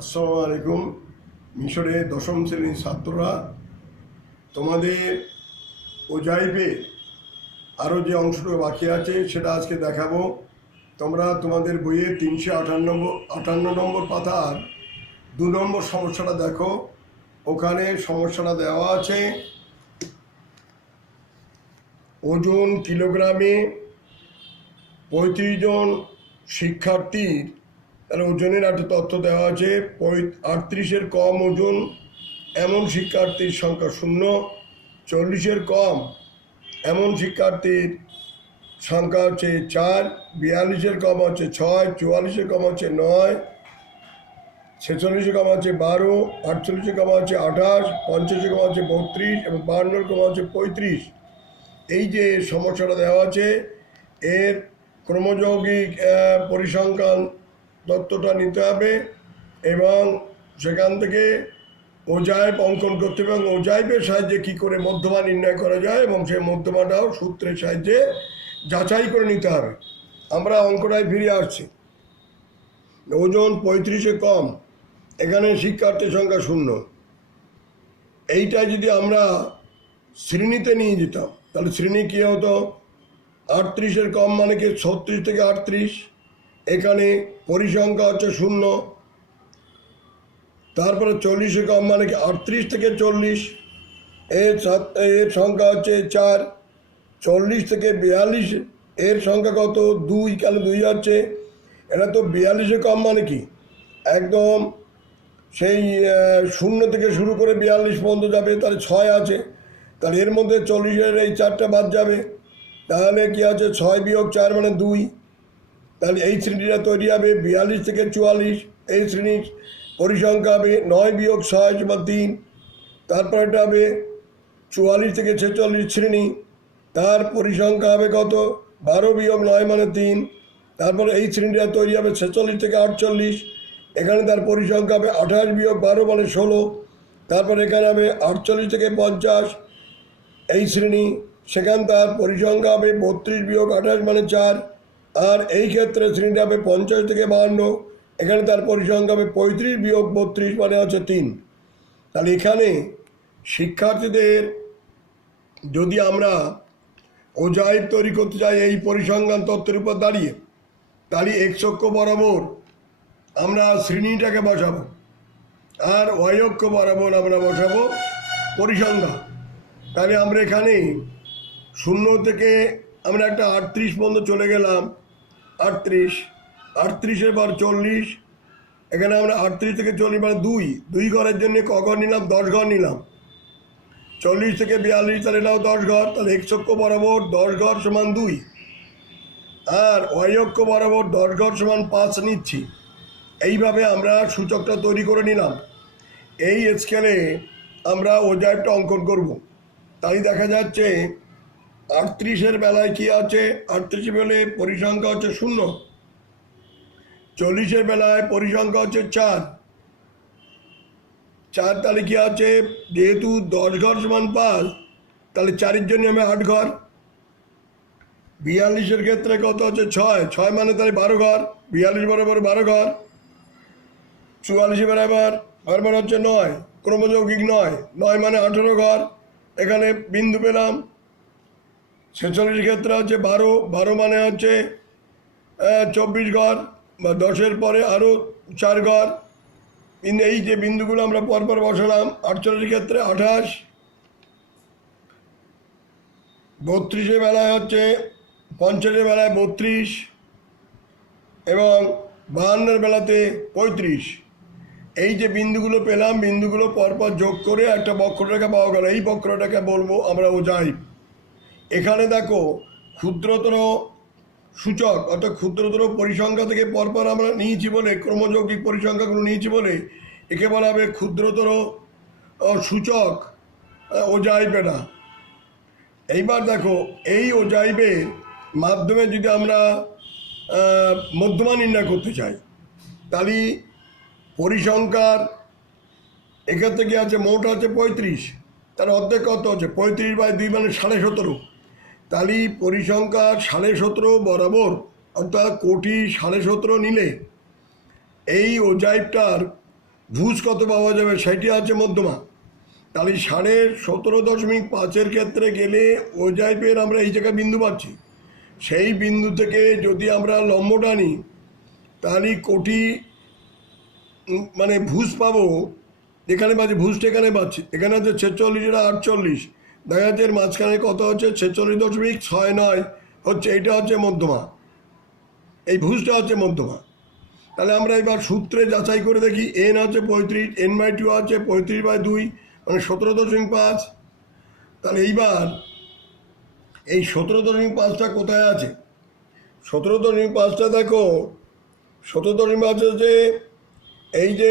আসসালামু আলাইকুম। মিশরে দশম শ্রেণীর ছাত্ররা, তোমাদের ওজাইবে আরও যে অংশটুকু বাকি আছে সেটা আজকে দেখাবো। তোমরা তোমাদের বইয়ের 358 নম্বর পাতার 2 নম্বর সমস্যাটা দেখো। ওখানে সমস্যাটা দেওয়া আছে, ওজন কিলোগ্রামে 35 জন শিক্ষার্থীর, তাহলে ওজনের একটা তথ্য দেওয়া আছে। 38-এর কম ওজন এমন শিক্ষার্থীর সংখ্যা 0, 40-এর কম এমন শিক্ষার্থীর সংখ্যা হচ্ছে 4, 42-এর কম হচ্ছে 6, 44-এর কম হচ্ছে 9, 46-এর কম হচ্ছে 12, 48-এর কম হচ্ছে 28, 50-এর কম হচ্ছে 32 এবং 52-এর কম হচ্ছে 35। এই যে সমস্যাটা দেওয়া আছে, এর ক্রমযৌগিক পরিসংখ্যান তত্ত্বটা নিতে হবে এবং সেখান থেকে ওজাইব অঙ্কন করতে হবে এবং ওজাইবের সাহায্যে কী করে মধ্যমা নির্ণয় করা যায় এবং সেই মধ্যমাটাও সূত্রের সাহায্যে যাচাই করে নিতে হবে। আমরা অঙ্কটায় ফিরে আসছি। ওজন 35-এ কম, এখানে শিক্ষার্থীর সংখ্যা 0। এইটা যদি আমরা শ্রেণীতে নিয়ে যেতাম তাহলে শ্রেণী কী হতো? 38-এর কম মানে কি 36 থেকে 38, এখানে পরিসংখ্যা হচ্ছে 0। তারপরে 40-এ কম মানে কি 38 থেকে 40, এর সংখ্যা হচ্ছে 4। 40 থেকে 42 এর সংখ্যা কত? 2, কেন 2 হচ্ছে? এটা তো 42-এ কম মানে কি একদম সেই 0 থেকে শুরু করে 42 পর্যন্ত যাবে, তাহলে 6 আছে, তাহলে এর মধ্যে 40-এর এই 4টা বাদ যাবে, তাহলে কি আছে? 6 বিয়োগ 4 মানে 2। তাহলে এই শ্রেণীটা তৈরি হবে 42 থেকে 44, এই শ্রেণীর পরিসংখ্যা হবে 9 বিয়োগ 6 বা 3। তারপর এটা হবে 44 থেকে 46 শ্রেণী, তার পরিসংখ্যা হবে কত? 12 বিয়োগ 9 মানে 3। তারপরে এই শ্রেণীটা তৈরি হবে 46 থেকে 48, এখানে তার পরিসংখ্যা হবে 28 বিয়োগ 12 মানে 16। তারপর এখানে হবে 48 থেকে 50 এই শ্রেণী, সেখানে তার পরিসংখ্যা হবে 32 বিয়োগ 28 মানে 4। আর এই ক্ষেত্রে শ্রেণীটা হবে 50 থেকে 52, এখানে তার পরিসংখ্যা হবে 35 বিয়োগ 32 মানে হচ্ছে 3। তাহলে এখানে শিক্ষার্থীদের যদি আমরা ওজাইব তৈরি করতে চাই এই পরিসংখ্যান তত্ত্বের উপর দাঁড়িয়ে, তাহলে এক্স অক্ষ বরাবর আমরা শ্রেণীটাকে বসাবো আর ওয়াই অক্ষ বরাবর আমরা বসাবো পরিসংখ্যা। তাহলে আমরা এখানে 0 থেকে আমরা একটা 38 পর্যন্ত চলে গেলাম। 38-এর পর 40, এখানে আমরা 38 থেকে 40 মানে 2 ঘরের জন্য ক ঘর নিলাম? 10 ঘর নিলাম। 40 থেকে 42, তাহলে এটাও 10 ঘর, তাহলে এক্স অক্ষ বরাবর 10 ঘর সমান 2 আর ওয়াই অক্ষ বরাবর 10 ঘর সমান 5 নিচ্ছি। এইভাবে আমরা সূচকটা তৈরি করে নিলাম। এই স্কেলে আমরা ওজাইবটা অঙ্কন করব। তাই দেখা যাচ্ছে 38-এর বেলায় কি আছে? 38-এর বেলায় পরিসংখ্যা হচ্ছে 0, 40-এর বেলায় পরিসংখ্যা হচ্ছে 4। তাহলে কি আছে? যেহেতু 10 ঘর সমান 5, তাহলে 4-এর জন্য আমি 8 ঘর। 42-এর ক্ষেত্রে কত হচ্ছে? 6 মানে তাহলে 12 ঘর, 42 বরাবর 12 ঘর। 44 বরাবর হচ্ছে 9, ক্রমযৌগিক 9 মানে 18 ঘর, এখানে বিন্দু পেলাম। 46-এর ক্ষেত্রে হচ্ছে 12 মানে হচ্ছে 24 ঘর বা 10-এর পরে আরও 4 ঘর। কিন্তু এই যে বিন্দুগুলো আমরা পরপর বসালাম। 48-এর ক্ষেত্রে 28, 32-এর বেলায় হচ্ছে 50-এর বেলায় 32 এবং 52-এর বেলাতে 35। এই যে বিন্দুগুলো পেলাম, বিন্দুগুলো পরপর যোগ করে একটা বক্ররেখা পাওয়া গেল। এই বক্ররেখা বলবো আমরা ওজাইব। এখানে দেখো ক্ষুদ্রতর সূচক অর্থাৎ ক্ষুদ্রতর পরিসংখ্যা থেকে পরপর আমরা নিয়েছি বলে, ক্রমযৌগিক পরিসংখ্যাগুলো নিয়েছি বলে একে বলা হবে ক্ষুদ্রতর সূচক ওজাইব এটা। এইবার দেখো এই ওজাইবের মাধ্যমে যদি আমরা মধ্যমা নির্ণয় করতে চাই, তাহলে পরিসংখ্যার এক্ষেত্রে কি আছে? মোট আছে 35, তার অর্ধেক কত হচ্ছে? 35/2 মানে 17.5। তাহলে পরিসংখ্যা 17.5 বরাবর অর্থাৎ কোটি 17.5 নিলে এই ওজাইবটার ভুজ কত পাওয়া যাবে সেটি আছে মধ্যমা। তাহলে 17.5-এর ক্ষেত্রে গেলে ওজাইপের আমরা এই জায়গায় বিন্দু পাচ্ছি, সেই বিন্দু থেকে যদি আমরা লম্ব টানি তাহলে কোটি মানে ভুজ পাবো। এখানে পাচ্ছি ভুজটা, এখানে পাচ্ছি, এখানে হচ্ছে 46 এটা 48, দেখা যাচ্ছে এর মাঝখানে কত হচ্ছে 46.69 হচ্ছে, এইটা হচ্ছে মধ্যমা, এই ভুজটা হচ্ছে মধ্যমা। তাহলে আমরা এবার সূত্রে যাচাই করে দেখি, এন হচ্ছে 35, n/2 আছে 35/2 মানে 17.5। তাহলে এইবার এই 17.5টা কোথায় আছে? 17.5টা দেখো, 17.5 হচ্ছে এই যে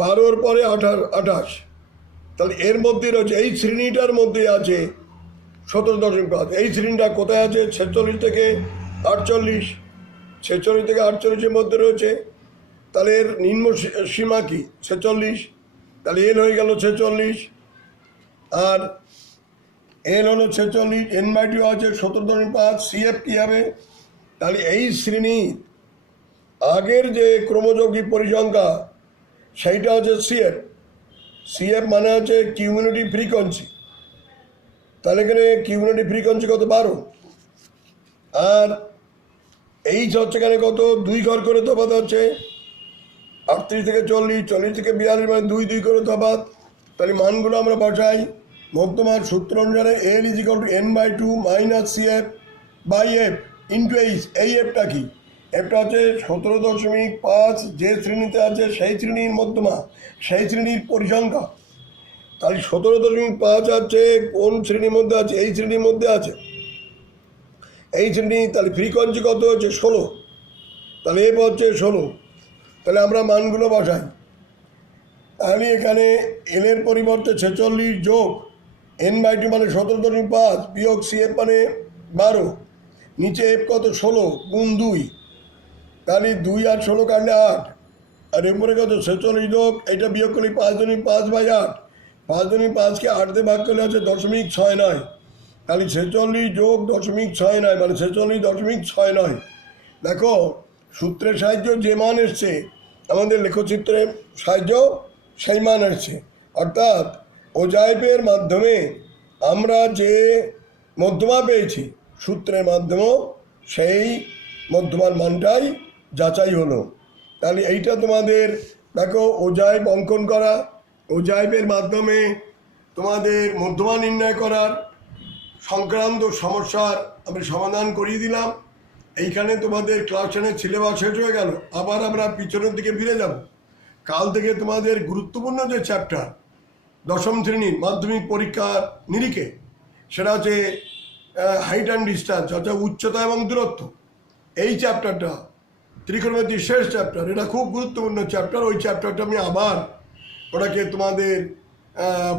12-র পরে 28, তাহলে এর মধ্যে রয়েছে এই শ্রেণীটার মধ্যে আছে 17.5। এই শ্রেণীটা কোথায় আছে? 46 থেকে 48, 46 থেকে 48-এর মধ্যে রয়েছে। তাহলে এর নিম্ন সীমা কি? 46। তাহলে এন হয়ে গেল 46, আর এন হলো 46, n/2 আছে 17.5, CF কী হবে? তাহলে এই শ্রেণীর আগের যে ক্রমযৌগিক পরিসংখ্যা সেইটা হচ্ছে CF। CF মানে হচ্ছে কিউমিউলেটিভ ফ্রিকোয়েন্সি। তাহলে এখানে কিউমিউলেটিভ ফ্রিকোয়েন্সি কত? 12। আর এইচ হচ্ছে এখানে কত? 2 ঘর করে তফাৎ হচ্ছে, 38 থেকে 40, 40 থেকে 42 মানে 2 করে তফাৎ। তাহলে মানগুলো আমরা বসাই। মধ্যমার সূত্র অনুসারে L = n/2 - CF by F into H. এই এফটা কি? এফটা হচ্ছে 17.5 যে শ্রেণীতে আছে সেই শ্রেণীর মধ্যমা, সেই শ্রেণীর পরিসংখ্যা। তাহলে 17.5 আছে কোন শ্রেণীর মধ্যে আছে? এই শ্রেণীর মধ্যে আছে, এই শ্রেণী। তাহলে ফ্রিকোয়েন্সি কত হচ্ছে? 16। তাহলে এফ হচ্ছে 16। তাহলে আমরা মানগুলো বসাই। তাহলে এখানে এল-এর পরিবর্তে 46 যোগ n/2 মানে 17.5 বিয়োগ CF মানে 12, নিচে এফ কত? 16 গুণ 2, তাহলে 2 আর 16 কাটলে 8, আর এরপরে কত? 46 যোগ এটা বিয়োগ করলে 5/8, 5/5কে 8 দিয়ে ভাগ করলে হচ্ছে 0.69। তাহলে 46 যোগ 0.69 মানে 46.69। দেখো সূত্রের সাহায্য যে মান এসছে, আমাদের লেখচিত্রের সাহায্য সেই মান এসছে, অর্থাৎ ওজাইপের মাধ্যমে আমরা যে মধ্যমা পেয়েছি সূত্রের মাধ্যমেও সেই মধ্যমার মানটাই যাচাই হলো। তাহলে এইটা তোমাদের দেখো ওজাইপ অঙ্কন করা, ওজাইপের মাধ্যমে তোমাদের মধ্যমা নির্ণয় করার সংক্রান্ত সমস্যার আমরা সমাধান করিয়ে দিলাম। এইখানে তোমাদের ক্লাস 10-এর সিলেবাস শেষ হয়ে গেল। আবার আমরা পিছনের দিকে ফিরে যাব। কাল থেকে তোমাদের গুরুত্বপূর্ণ যে চ্যাপ্টার 10ম শ্রেণীর মাধ্যমিক পরীক্ষার নিরিখে, সেটা হচ্ছে হাইট অ্যান্ড ডিস্ট্যান্স, অর্থাৎ উচ্চতা এবং দূরত্ব। এই চ্যাপ্টারটা ত্রিকোণমিতির শেষ চ্যাপ্টার, এটা খুব গুরুত্বপূর্ণ চ্যাপ্টার। ওই চ্যাপ্টারটা আমি আবার ওটাকে তোমাদের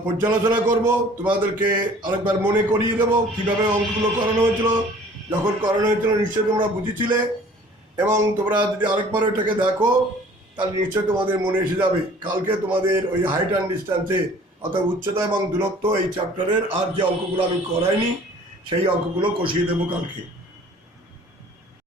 পর্যালোচনা করব, তোমাদেরকে আরেকবার মনে করিয়ে দেবো কীভাবে অঙ্কগুলো করানো হয়েছিল। যখন করানো হয়েছিল নিশ্চয়ই তোমরা বুঝেছিলে, এবং তোমরা যদি আরেকবার ওইটাকে দেখো তাহলে নিশ্চয়ই তোমাদের মনে এসে যাবে। কালকে তোমাদের ওই হাইট অ্যান্ড ডিস্ট্যান্সে অর্থাৎ উচ্চতা এবং দূরত্ব এই চ্যাপ্টারের আর যে অঙ্কগুলো আমি করাইনি সেই অঙ্কগুলো কষিয়ে দেবো কালকে।